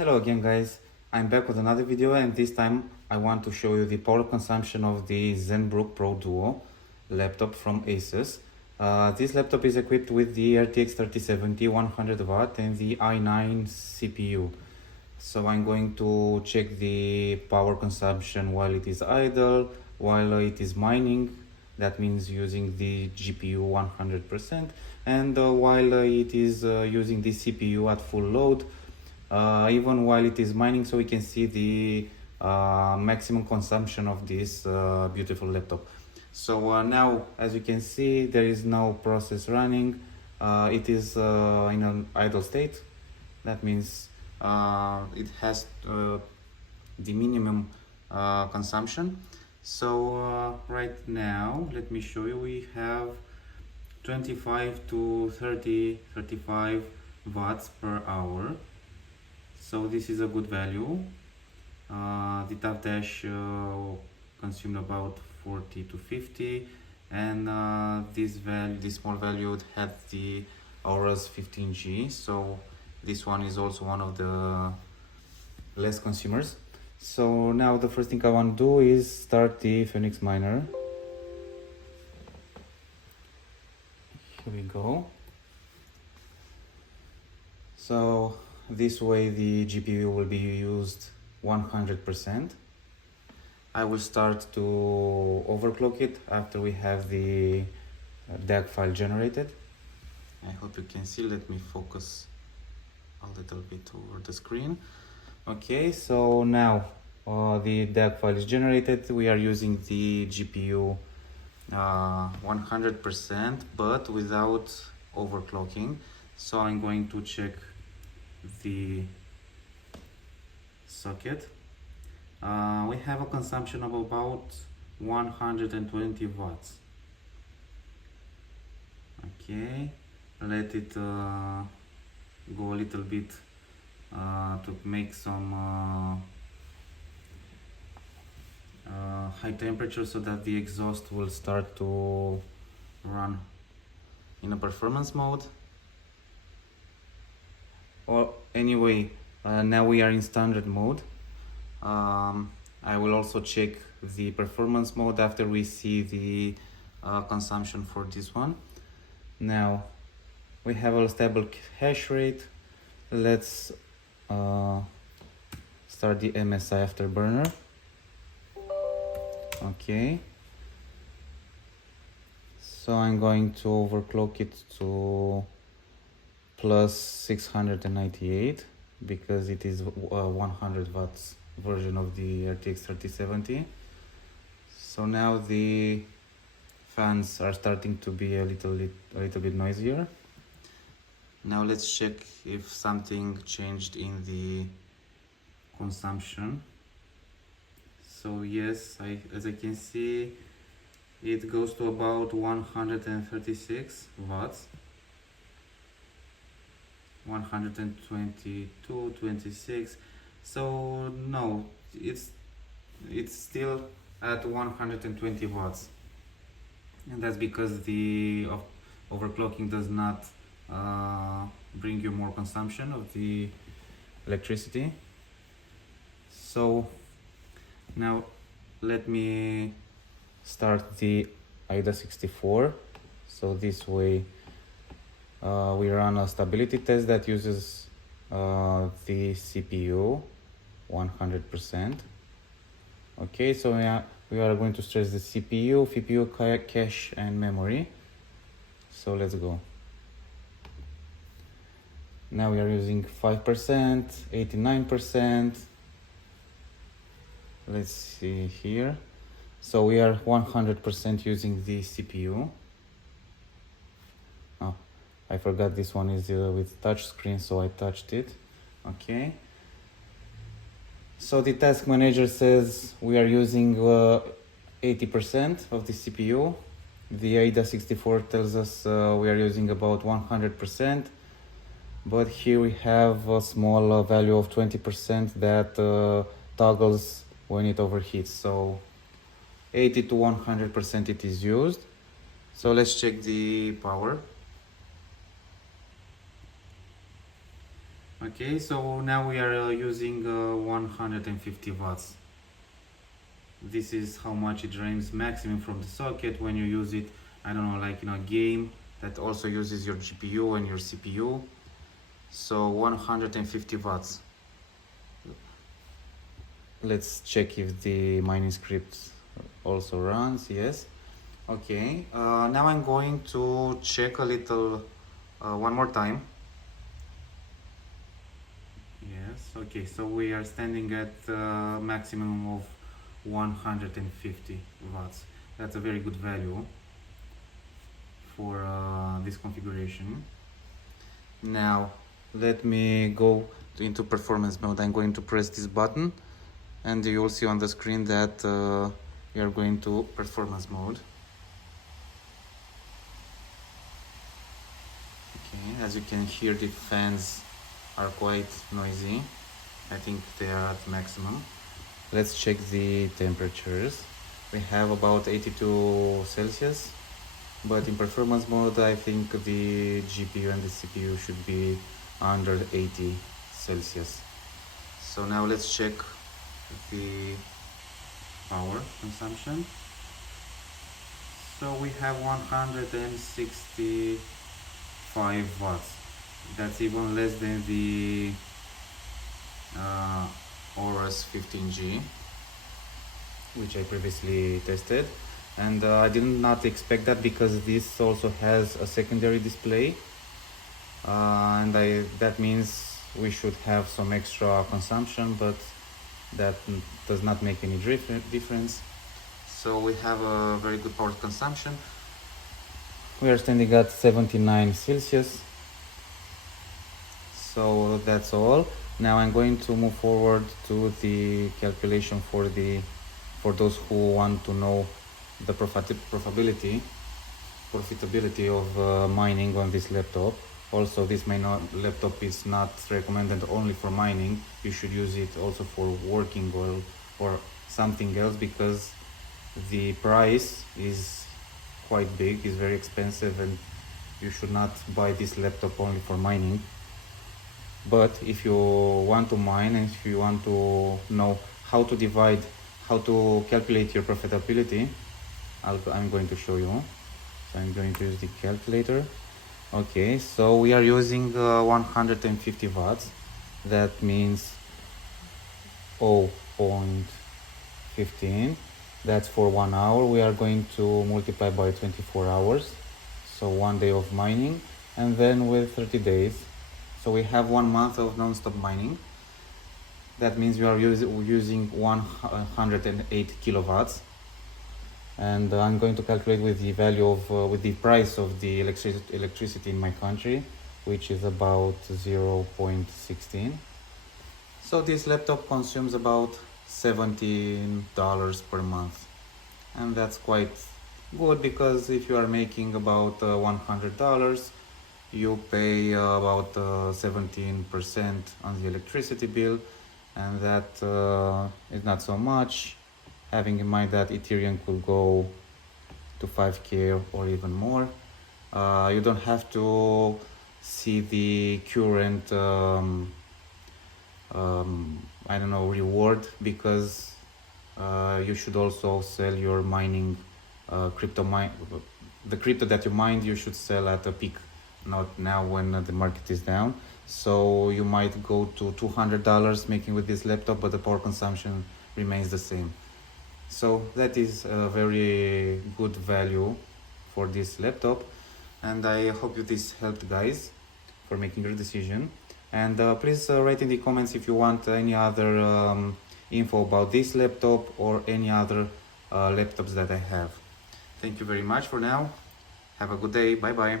Hello again guys, I'm back with another video and this time I want to show you the power consumption of the ZenBook Pro DUO laptop from ASUS. This laptop is equipped with the RTX 3070 100 watt and the i9 CPU. So I'm going to check the power consumption while it is idle, while it is mining, that means using the GPU 100%, and while it is using the CPU at full load. Even while it is mining, so we can see the maximum consumption of this beautiful laptop. So now, as you can see, there is no process running. It is in an idle state. That means it has the minimum consumption. So right now, let me show you, we have 25 to 35 watts per hour. So this is a good value. The top dash consumed about 40 to 50, and this small value had the Aorus 15G. So this one is also one of the less consumers. So now the first thing I want to do is start the Phoenix Miner. Here we go. So this way the GPU will be used 100%. I will start to overclock it after we have the DAG file generated. I hope you can see. Let me focus a little bit over the screen. Okay, so now the DAG file is generated. We are using the GPU 100% but without overclocking. So I'm going to check the socket. We have a consumption of about 120 watts. Okay, let it go a little bit to make some high temperature so that the exhaust will start to run in a performance mode. Or anyway, now we are in standard mode. I will also check the performance mode after we see the consumption for this one. Now we have a stable hash rate. Let's start the MSI Afterburner. Okay, so I'm going to overclock it to plus 698 because it is 100 watts version of the RTX 3070. So now the fans are starting to be a little bit noisier. Now let's check if something changed in the consumption. So yes, as I can see, it goes to about 136 watts. 122, 26. So no, it's still at 120 watts, and that's because the overclocking does not bring you more consumption of the electricity. So now let me start the AIDA 64. So this way we run a stability test that uses the CPU 100%. Okay, so we are going to stress the CPU, cache and memory. So let's go. Now we are using 5%, 89%. Let's see here. So we are 100% using the CPU. Oh, I forgot this one is with touch screen, so I touched it. Okay. So the task manager says we are using 80% of the CPU. The AIDA 64 tells us we are using about 100%. But here we have a small value of 20% that toggles when it overheats. So 80 to 100% it is used. So let's check the power. Okay, so now we are using 150 watts. This is how much it drains maximum from the socket when you use it, I don't know, like in a game that also uses your GPU and your CPU. So 150 watts. Let's check if the mining script also runs. Yes. Okay, now I'm going to check a little one more time. Yes, okay, so we are standing at maximum of 150 watts. That's a very good value for this configuration. Now let me go into performance mode. I'm going to press this button and you will see on the screen that we are going to performance mode. Okay, as you can hear, the fans are quite noisy. I think they are at maximum. Let's check the temperatures. We have about 82 Celsius, but in performance mode I think the GPU and the CPU should be under 80 Celsius. So now let's check the power consumption. So we have 165 watts. That's even less than the Aorus 15G, which I previously tested, and I did not expect that because this also has a secondary display, and that means we should have some extra consumption, but that does not make any difference. So we have a very good power consumption. We are standing at 79 Celsius. So that's all. Now I'm going to move forward to the calculation for those who want to know the profitability of mining on this laptop. Also, this laptop is not recommended only for mining. You should use it also for working or something else, because the price is quite big, is very expensive, and you should not buy this laptop only for mining. But if you want to mine and if you want to know how to calculate your profitability, I'm going to show you. So I'm going to use the calculator. Okay, so we are using 150 watts. That means 0.15. That's for 1 hour. We are going to multiply by 24 hours. So 1 day of mining, and then with 30 days. So we have 1 month of non-stop mining. That means we are using 108 kilowatts. And I'm going to calculate with the value of, with the price of the electricity in my country, which is about 0.16. So this laptop consumes about $17 per month. And that's quite good, because if you are making about $100, you pay about 17% on the electricity bill, and that is not so much, having in mind that Ethereum could go to 5K or even more. You don't have to see the current I don't know, reward, because you should also sell your mining the crypto that you mined. You should sell at a peak, not now when the market is down. So you might go to $200 making with this laptop, but the power consumption remains the same. So that is a very good value for this laptop, and I hope this helped, guys, for making your decision. And please write in the comments if you want any other info about this laptop or any other laptops that I have. Thank you very much for now. Have a good day. Bye bye.